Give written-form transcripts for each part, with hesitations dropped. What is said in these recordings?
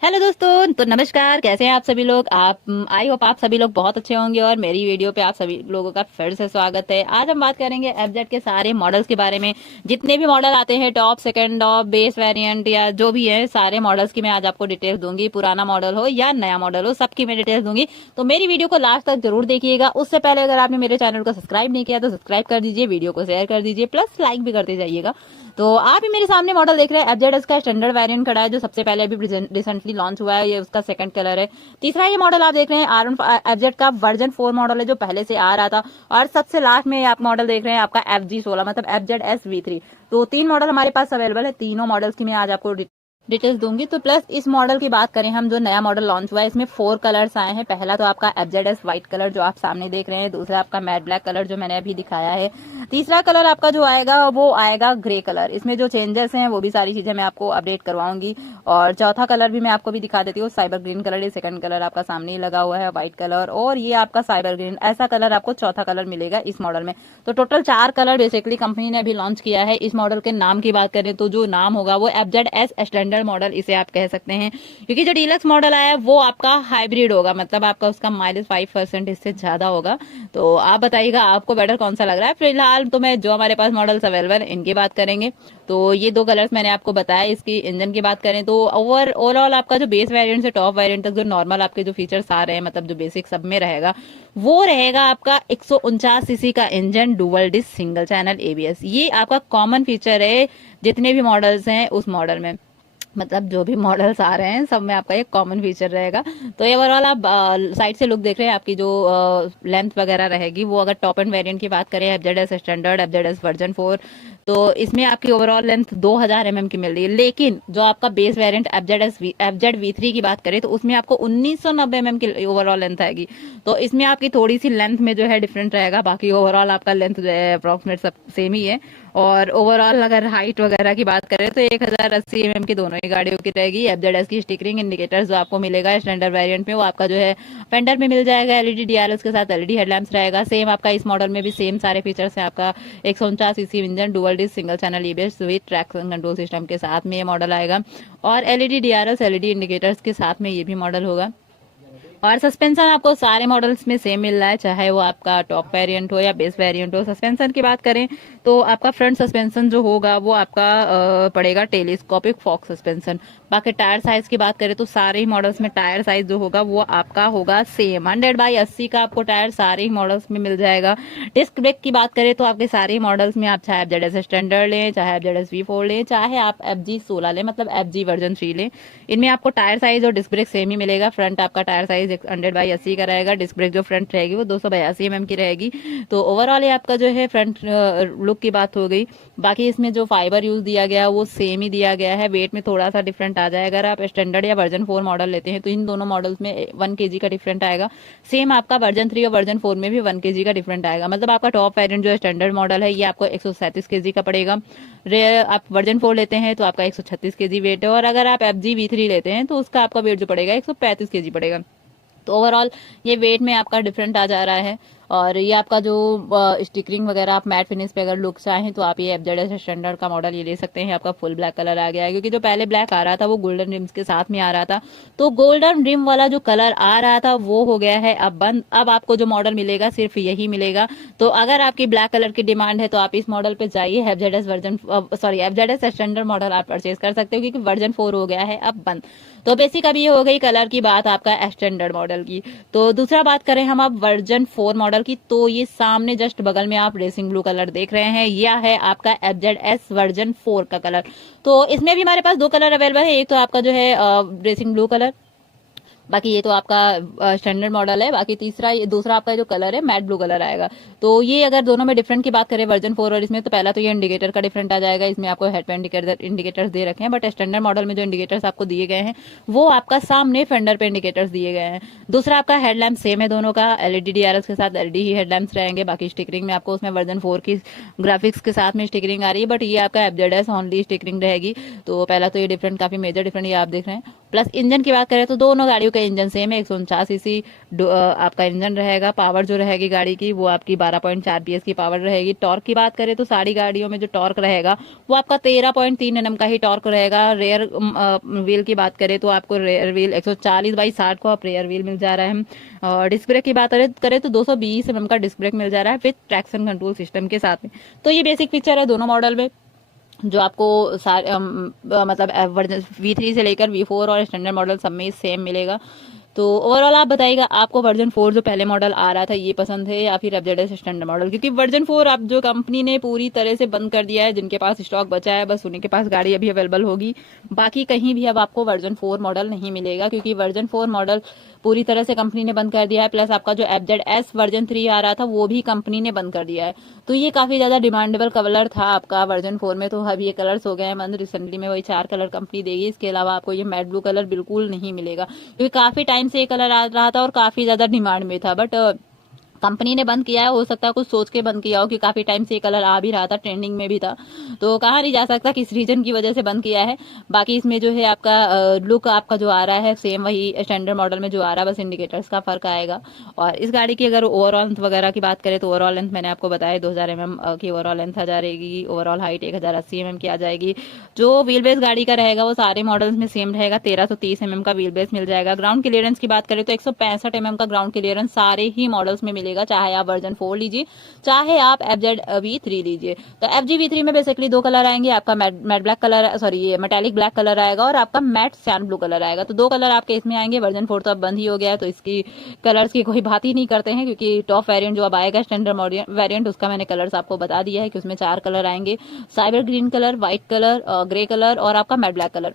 Hello दोस्तों, तो नमस्कार। कैसे हैं आप सभी लोग। आई होप आप सभी लोग बहुत अच्छे होंगे और मेरी वीडियो पे आप सभी लोगों का फिर से स्वागत है। आज हम बात करेंगे एफजेड के सारे मॉडल्स के बारे में। जितने भी मॉडल आते हैं, top, second top, base variant या जो भी है, सारे मॉडल्स की मैं आज आपको डिटेल्स दूंगी। पुराना मॉडल हो या नया मॉडल हो, सबकी मैं डिटेल्स दूंगी। तो मेरी वीडियो को लास्ट तक जरूर देखिएगा। उससे पहले अगर आपने मेरे चैनल को सब्सक्राइब नहीं किया तो सब्सक्राइब कर दीजिए, वीडियो को शेयर कर दीजिए, प्लस लाइक भी करते जाइएगा। तो आप ही मेरे सामने मॉडल देख रहे हैं, एफजेड का स्टैंडर्ड वेरिएंट खड़ा है, जो सबसे पहले अभी रिसेंटली लॉन्च हुआ है। ये उसका सेकंड कलर है। तीसरा ये मॉडल आप देख रहे हैं, एफजेड का वर्जन 4 मॉडल है, जो पहले से आ रहा था। और सबसे लास्ट में आप मॉडल देख रहे हैं आपका FG16, मतलब FZS-V3। तो 3 मॉडल हमारे पास अवेलेबल है। तीनों मॉडल्स की मैं आज आपको डिटेल्स दूंगी। तो प्लस इस मॉडल की बात करें हम, जो नया मॉडल लॉन्च हुआ है, इसमें 4 कलर्स आए हैं। पहला तो आपका FZS व्हाइट कलर जो आप सामने देख रहे हैं। दूसरा आपका मैट ब्लैक कलर जो मैंने अभी दिखाया है। तीसरा कलर आपका जो आएगा वो आएगा ग्रे कलर। इसमें जो चेंजेस हैं वो भी सारी चीजें मैं आपको अपडेट करवाऊंगी। और चौथा कलर भी मैं आपको भी दिखा देती हूँ, साइबर ग्रीन कलर। ये सेकंड कलर आपका सामने ही लगा हुआ है, व्हाइट कलर, और ये आपका साइबर ग्रीन। ऐसा कलर आपको चौथा कलर मिलेगा इस मॉडल में। तो टोटल 4 कलर बेसिकली कंपनी ने अभी लॉन्च किया है। इस मॉडल के नाम की बात करें तो जो नाम होगा वो FZS स्टैंडर्ड मॉडल इसे आप कह सकते हैं, क्योंकि जो डीलक्स मॉडल आया है वो आपका हाइब्रिड होगा, मतलब आपका उसका माइलेज 5% इससे ज्यादा होगा। तो आप बताइएगा आपको बेटर कौन सा लग रहा है। फिलहाल तो मैं जो हमारे पास मॉडल्स अवेलेबल इनकी बात करेंगे। तो ये 2 कलर्स मैंने आपको बताया। इसकी इंजन की बात करें तो ओवरऑल आपका जो बेस वेरिएंट से टॉप वेरिएंट तक जो नॉर्मल आपके जो फीचर्स आ रहे हैं, मतलब जो बेसिक सब में रहेगा, वो रहेगा आपका 149 सीसी का engine, dual disc, single channel ABS। ये आपका कॉमन फीचर है जितने भी मॉडल्स हैं उस मॉडल में, मतलब जो भी मॉडल्स आ रहे हैं सब में आपका एक कॉमन फीचर रहेगा। तो ये ओवरऑल आप साइड से लुक देख रहे हैं, आपकी जो लेंथ वगैरह रहेगी वो, अगर टॉप एंड वेरिएंट की बात करें, FZS स्टैंडर्ड, FZS वर्जन 4, तो इसमें आपकी ओवरऑल लेंथ 2000 mm की मिल रही है। लेकिन जो आपका बेस वेरिएंट FZV3 की बात करें तो उसमें आपको 1990 mm की ओवरऑल लेंथ आएगी। तो इसमें आपकी थोड़ी सी लेंथ में जो है डिफरेंट रहेगा, बाकी ओवरऑल आपका लेंथ जो है अप्रोक्सीमेट सब सेम ही है। और ओवरऑल अगर हाइट वगैरह की बात करें तो 1080 mm की दोनों ही गाड़ियों की रहेगी। FZS की स्टिकरिंग इंडिकेटर्स जो आपको मिलेगा स्टैंडर्ड वेरिएंट में, वो आपका जो है फेंडर में मिल जाएगा। LED DRLs के साथ LED हेडलैम्प्स रहेगा। सेम आपका इस मॉडल में भी सेम सारे फीचर्स हैं। आपका 149 cc engine, dual disc, single channel ABS with traction control system के साथ में ये मॉडल आएगा। और LED DRLs, LED इंडिकेटर्स के साथ में ये भी मॉडल होगा। और सस्पेंशन आपको सारे मॉडल्स में सेम मिल रहा है, चाहे वो आपका टॉप वेरिएंट हो या बेस वेरिएंट हो। सस्पेंशन की बात करें तो आपका फ्रंट सस्पेंशन जो होगा वो आपका पड़ेगा टेलीस्कोपिक फॉक सस्पेंशन। बाकी टायर साइज की बात करें तो सारे ही मॉडल्स में टायर साइज जो होगा वो आपका होगा सेम। 100/80 का आपको टायर सारे ही मॉडल्स में मिल जाएगा। डिस्क ब्रेक की बात करें तो आपके सारे ही मॉडल्स में, आप चाहे FZS स्टैंडर्ड लें, चाहे FZS V4 लें, चाहे आप FG16 लें, मतलब FG वर्जन 3 लें, इनमें आपको टायर साइज और डिस्क ब्रेक सेम ही मिलेगा। फ्रंट आपका टायर साइज 100/80 का रहेगा। डिस्क ब्रेक जो फ्रंट रहेगी वो 282 mm की रहेगी। तो ओवरऑल ये आपका जो है फ्रंट लुक की बात हो गई। बाकी इसमें जो फाइबर यूज दिया गया है वो सेम ही दिया गया है। वेट में थोड़ा सा डिफरेंट आ जाएगा। अगर आप स्टैंडर्ड या वर्जन 4 मॉडल लेते हैं तो इन दोनों मॉडल्स में 1 kg का डिफरेंट आएगा। सेम आपका वर्जन 3 और वर्जन 4 में भी 1 kg का डिफरेंट आएगा। मतलब आपका टॉप वेरिएंट जो स्टैंडर्ड मॉडल है ये आपको 137 kg का पड़ेगा। आप वर्जन 4 लेते हैं तो आपका 136 kg वेट है। और अगर आप FG V3 लेते हैं तो उसका आपका वेट जो पड़ेगा 135 kg पड़ेगा। तो ओवरऑल ये वेट में आपका डिफरेंट आ जा रहा है। और ये आपका जो स्टिकरिंग वगैरह, आप मैट फिनिश पे अगर लुक चाहें तो आप ये FZS स्टैंडर्ड का मॉडल ये ले सकते हैं। आपका फुल ब्लैक कलर आ गया है, क्योंकि जो पहले ब्लैक आ रहा था वो गोल्डन रिम्स के साथ में आ रहा था। तो गोल्डन रिम वाला जो कलर आ रहा था वो हो गया है अब बंद। अब आपको जो मॉडल मिलेगा सिर्फ यही मिलेगा। तो अगर आपकी ब्लैक कलर की डिमांड है तो आप इस मॉडल पे जाइए, FZS स्टैंडर्ड मॉडल आप परचेज कर सकते हो, क्योंकि वर्जन 4 हो गया है अब बंद। तो बेसिक अभी ये हो गई कलर की बात आपका स्टैंडर्ड मॉडल की। तो दूसरा बात करें हम अब वर्जन 4 मॉडल की, तो ये सामने जस्ट बगल में आप रेसिंग ब्लू कलर देख रहे हैं, यह है आपका FZS वर्जन 4 का कलर। तो इसमें भी हमारे पास 2 कलर अवेलेबल है। एक तो आपका जो है रेसिंग ब्लू कलर, बाकी ये तो आपका स्टैंडर्ड मॉडल है। बाकी दूसरा आपका जो कलर है मैट ब्लू कलर आएगा। तो ये अगर दोनों में डिफरेंट की बात करें वर्जन 4 और इसमें, तो पहला तो ये इंडिकेटर का डिफरेंट आ जाएगा। इसमें आपको हेडलाइट इंडिकेटर्स दे रखे हैं, बट स्टैंडर्ड मॉडल में जो इंडिकेटर्स आपको दिए गए हैं वो आपका सामने फेंडर पे इंडिकेटर्स दिए गए हैं। दूसरा आपका हेडलैम्प सेम है दोनों का, LED DRLs के साथ LED ही हेडलैम्प्स रहेंगे। बाकी स्टिकरिंग में आपको उसमें वर्जन 4 की ग्राफिक्स के साथ में स्टिकरिंग आ रही है, बट ये आपका FZS ओनली स्टिकरिंग रहेगी। तो पहला तो ये डिफरेंट, काफी मेजर डिफरेंट ये आप देख रहे हैं। प्लस इंजन की बात करें तो दोनों गाड़ियों का इंजन सेम है, 149 सीसी आपका इंजन रहेगा। पावर जो रहेगी गाड़ी की वो आपकी 12.4 PS की पावर रहेगी। टॉर्क की बात करें तो सारी गाड़ियों में जो टॉर्क रहेगा वो आपका 13.3 Nm का ही टॉर्क रहेगा। रेयर व्हील की बात करें तो आपको रेयर व्हील 140/60 को आप रेयर व्हील मिल जा रहा है। और डिस्क ब्रेक की बात करें तो 220 mm का डिस्क ब्रेक मिल जा रहा है विथ ट्रैक्शन कंट्रोल सिस्टम के साथ में। तो ये बेसिक फीचर है दोनों मॉडल में, जो आपको मतलब वर्जन V3 से लेकर V4 और स्टैंडर्ड मॉडल सब में सेम मिलेगा। तो ओवरऑल आप बताइएगा आपको वर्जन 4 जो पहले मॉडल आ रहा था ये पसंद है या फिर FZS स्टैंडर्ड मॉडल, क्योंकि वर्जन 4 आप जो कंपनी ने पूरी तरह से बंद कर दिया है। जिनके पास स्टॉक बचा है बस उन्हीं के पास गाड़ी अभी अवेलेबल होगी, बाकी कहीं भी अब आपको वर्जन 4 मॉडल नहीं मिलेगा, क्योंकि वर्जन 4 मॉडल पूरी तरह से कंपनी ने बंद कर दिया है। प्लस आपका जो FZS वर्जन 3 आ रहा था वो भी कंपनी ने बंद कर दिया है। तो ये काफी ज्यादा डिमांडेबल कलर था आपका वर्जन 4 में, तो अब ये कलर्स हो गए हैं बंद। रिसेंटली में वही 4 कलर कंपनी देगी, इसके अलावा आपको ये मैट ब्लू कलर बिल्कुल नहीं मिलेगा, क्योंकि काफी टाइम से ये कलर आ रहा था और काफी ज्यादा डिमांड में था, बट कंपनी ने बंद किया है। हो सकता है कुछ सोच के बंद किया हो कि काफी टाइम से ये कलर आ भी रहा था, ट्रेंडिंग में भी था, तो कहा नहीं जा सकता किस रीजन की वजह से बंद किया है। बाकी इसमें जो है आपका लुक आपका जो आ रहा है सेम वही स्टैंडर्ड मॉडल में जो आ रहा है, बस इंडिकेटर्स का फर्क आएगा। और इस गाड़ी की अगर ओवरऑल लेंथ वगैरह की बात करें तो ओवरऑल लेंथ मैंने आपको बताया 2000 mm की ओवरऑल लेंथ आ जाएगी। ओवरऑल हाइट 1080 mm की आ जाएगी। जो व्हील बेस गाड़ी का रहेगा वो सारे मॉडल्स में सेम रहेगा, 1330 mm का व्हील बेस मिल जाएगा। ग्राउंड क्लियरेंस की बात करें तो 165 mm का ग्राउंड क्लियरेंस सारे ही मॉडल्स में मिलेगा, चाहे आप वर्जन 4 लीजिए चाहे आप FZ V3 लीजिए। तो FZ V3 में बेसिकली दो कलर आएंगे, आपका मैट ब्लैक कलर, सॉरी ये मेटालिक ब्लैक कलर आएगा और आपका मैट सैंड ब्लू कलर आएगा। तो दो कलर आपके इसमें आएंगे। वर्जन 4 तो अब बंद ही हो गया है, तो इसकी कलर्स की कोई बात ही नहीं करते हैं, क्योंकि टॉप वेरिएंट जो अब आएगा स्टैंडर्ड वेरिएंट उसका मैंने कलर्स आपको बता दिया है कि उसमें 4 कलर आएंगे, cyber green colour, white colour, grey colour और आपका मैट ब्लैक कलर।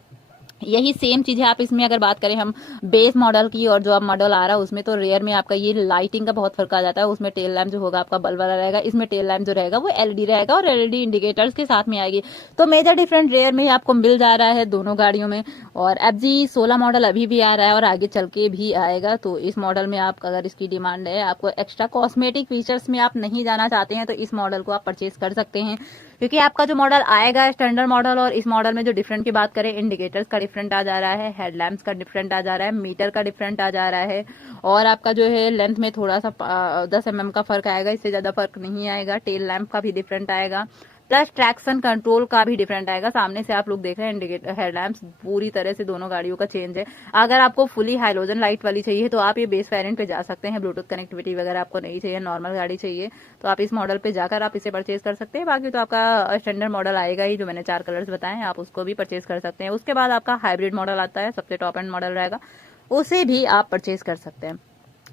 यही सेम चीज है। आप इसमें अगर बात करें हम बेस मॉडल की और जो अब मॉडल आ रहा है उसमें, तो रेयर में आपका ये लाइटिंग का बहुत फर्क आ जाता है। उसमें टेल लैम्प जो होगा आपका बल्ब वाला रहेगा, इसमें टेल लैम्प जो रहेगा वो LED रहेगा और LED इंडिकेटर्स के साथ में आएगी। तो मेजर डिफरेंट रेयर में ही आपको मिल जा रहा है दोनों गाड़ियों में। और FZ 16 मॉडल अभी भी आ रहा है और आगे चल के भी आएगा। तो इस मॉडल में आप अगर इसकी डिमांड है, आपको एक्स्ट्रा कॉस्मेटिक फीचर्स में आप नहीं जाना चाहते हैं, तो इस मॉडल को आप परचेज कर सकते हैं। क्योंकि आपका जो मॉडल आएगा स्टैंडर्ड मॉडल और इस मॉडल में जो डिफरेंट की बात करें, इंडिकेटर्स का डिफरेंट आ जा रहा है, हेडलैम्प्स का डिफरेंट आ जा रहा है, मीटर का डिफरेंट आ जा रहा है, और आपका जो है लेंथ में थोड़ा सा 10 mm का फर्क आएगा, इससे ज्यादा फर्क नहीं आएगा। टेल लैंप का भी डिफरेंट आएगा, प्लस ट्रैक्शन कंट्रोल का भी डिफरेंट आएगा। सामने से आप लोग देख रहे हैं इंडिकेटर हेडलैम्प्स पूरी तरह से दोनों गाड़ियों का चेंज है। अगर आपको फुली हाइलोजन लाइट वाली चाहिए तो आप ये बेस वेरिएंट पे जा सकते हैं। ब्लूटूथ कनेक्टिविटी वगैरह आपको नहीं चाहिए, नॉर्मल गाड़ी चाहिए, तो आप इस मॉडल पे जाकर आप इसे परचेज कर सकते हैं। बाकी तो आपका स्टैंडर्ड मॉडल आएगा ही, जो मैंने 4 कलर्स बताए हैं, आप उसको भी परचेज कर सकते हैं। उसके बाद आपका हाइब्रिड मॉडल आता है, सबसे टॉप एंड मॉडल रहेगा, उसे भी आप परचेज कर सकते हैं।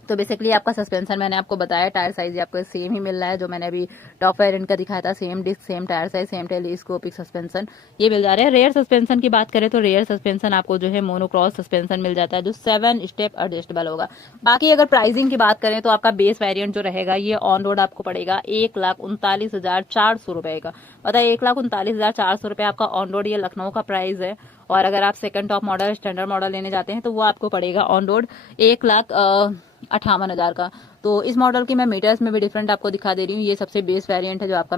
तो बेसिकली आपका सस्पेंशन मैंने आपको बताया, टायर साइज आपको सेम ही मिल रहा है जो मैंने अभी टॉप वेरिएंट का दिखाया था, same disc, same tyre size, same telescopic suspension ये मिल जा रहे हैं। रेयर सस्पेंशन की बात करें तो रेयर सस्पेंशन आपको जो है मोनोक्रॉस सस्पेंशन मिल जाता है, जो 7 स्टेप एडजस्टेबल होगा। बाकी अगर प्राइसिंग की बात करें तो आपका बेस वेरिएंट जो रहेगा ये ऑन रोड आपको पड़ेगा 1,39,400 रुपए का। बताइए 1,39,400 रुपए आपका ऑन रोड, ये लखनऊ का प्राइस है। और अगर आप second top model standard model लेने जाते हैं तो वो आपको पड़ेगा ऑन रोड 1,58,000 का। तो इस मॉडल की मैं मीटर्स में भी डिफरेंट आपको दिखा दे रही हूँ। ये सबसे बेस वेरिएंट है जो आपका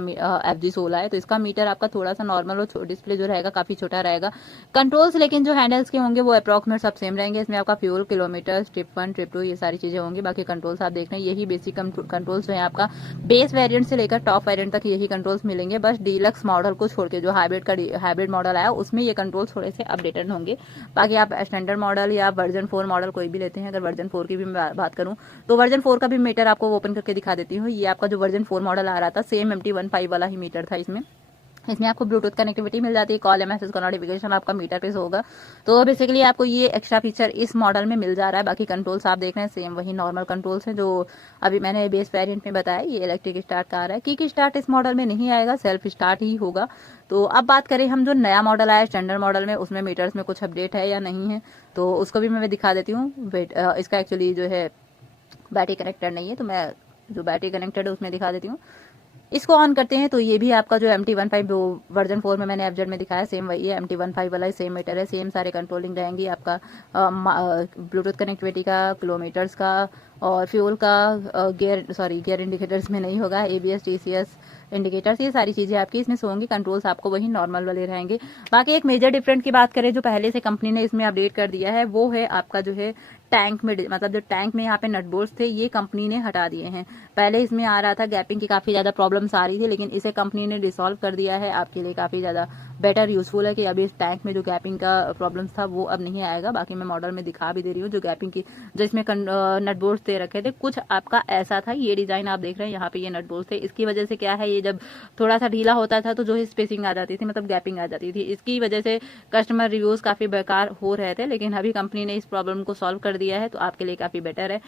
FZ 16 है, तो इसका मीटर आपका थोड़ा सा नॉर्मल और डिस्प्ले जो रहेगा काफी छोटा रहेगा। कंट्रोल्स लेकिन जो हैंडल्स के होंगे वो अप्रॉक्सीमेट सब सेम रहेंगे। इसमें आपका फ्यूल, किलोमीटर, ट्रिप 1, ट्रिप 2 ये सारी चीजें होंगी। बाकी कंट्रोल्स आप देख रहे हैं, यही बेसिक कंट्रोल्स जो है आपका बेस वेरिएंट से लेकर टॉप वेरिएंट तक यही कंट्रोल्स मिलेंगे। बस डीलक्स मॉडल को छोड़ के जो हाइब्रिड मॉडल आया उसमें ये कंट्रोल्स थोड़े से अपडेटेड होंगे। बाकी आप स्टैंडर्ड मॉडल या वर्जन 4 मॉडल कोई भी लेते हैं, अगर वर्जन 4 की भी बात करूं तो वर्जन 4 का भी मीटर आपको ओपन करके दिखा देती हूँ। ये आपका जो वर्जन 4 मॉडल आ रहा था सेम MT15 वाला ही मीटर था। इसमें आपको ब्लूटूथ कनेक्टिविटी मिल जाती है, कॉल मैसेज का नोटिफिकेशन आपका मीटर पे होगा। तो बेसिकली आपको ये एक्स्ट्रा फीचर इस मॉडल में मिल जा रहा है। बाकी कंट्रोल्स आप देख रहे हैं सेम वही नॉर्मल कंट्रोल्स हैं जो अभी मैंने बेस वेरिएंट में बताया। ये इलेक्ट्रिक स्टार्ट का आ रहा है, किक स्टार्ट इस मॉडल में नहीं आएगा, सेल्फ स्टार्ट ही होगा। तो अब बात करें हम जो नया मॉडल आया स्टैंडर्ड मॉडल में, उसमें मीटर्स में कुछ अपडेट है या नहीं है, तो उसको भी मैं दिखा देती हूँ। इसका एक्चुअली जो है बैटरी कनेक्टेड नहीं है, तो मैं जो बैटरी कनेक्टेड है उसमें दिखा देती हूँ। इसको ऑन करते हैं तो ये भी आपका जो MT15 वर्जन 4 में मैंने FZ में दिखाया सेम वही है, MT15 वाला ही सेम मीटर है, सेम सारे कंट्रोलिंग रहेंगी आपका ब्लूटूथ कनेक्टिविटी का, किलोमीटर्स का और फ्यूल का, गियर इंडिकेटर्स में नहीं होगा, ABS, TCS, इंडिकेटर्स, ये सारी चीजें आपकी इसमें शो होंगी। कंट्रोल्स आपको वही नॉर्मल वाले रहेंगे। बाकी एक मेजर डिफरेंट की बात करें जो पहले से कंपनी ने इसमें अपडेट कर दिया है, वो है आपका जो है टैंक में, मतलब जो टैंक में यहाँ पे नट बोल्ट्स थे ये कंपनी ने हटा दिए हैं। पहले इसमें आ रहा था गैपिंग की काफी ज्यादा प्रॉब्लम्स आ रही थी, लेकिन इसे कंपनी ने डिसॉल्व कर दिया है। आपके लिए काफी ज्यादा बेटर यूजफुल है कि अभी इस टैंक में जो गैपिंग का प्रॉब्लम्स था वो अब नहीं आएगा। बाकी मैं मॉडल में दिखा भी दे रही हूँ जो गैपिंग की, जो इसमें नट बोल्ट्स दे रखे थे कुछ आपका ऐसा था। ये डिजाइन आप देख रहे हैं यहाँ पे ये नट बोल्ट्स थे, इसकी वजह से क्या है ये जब थोड़ा सा ढीला होता था तो जो है स्पेसिंग आ जाती थी, मतलब गैपिंग आ जाती थी। इसकी वजह से कस्टमर रिव्यूज काफी बेकार हो रहे थे, लेकिन अभी कंपनी ने इस प्रॉब्लम को सॉल्व कर दिया है, तो आपके लिए काफी बेटर है।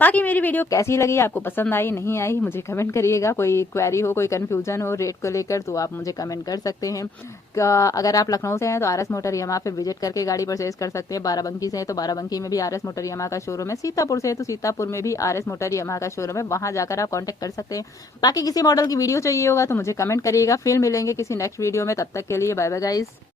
बाकी मेरी वीडियो कैसी लगी, आपको पसंद आई नहीं आई, मुझे कमेंट करिएगा। कोई क्वेरी हो, कोई कंफ्यूजन हो रेट को लेकर तो आप मुझे कमेंट कर सकते हैं। अगर आप लखनऊ से हैं तो RS मोटर यामाहा पे विजिट करके गाड़ी परचेज कर सकते हैं। बाराबंकी से है तो बाराबंकी में भी RS मोटर यामाहा का शोरूम है। सीतापुर से है तो सीतापुर में भी RS मोटर यामाहा का शोरूम है, वहां जाकर आप कॉन्टेक्ट कर सकते हैं। बाकी किसी मॉडल की वीडियो चाहिए होगा तो मुझे कमेंट करिएगा। फिर मिलेंगे किसी नेक्स्ट वीडियो में, तब तक के लिए बाय बाय गाइस।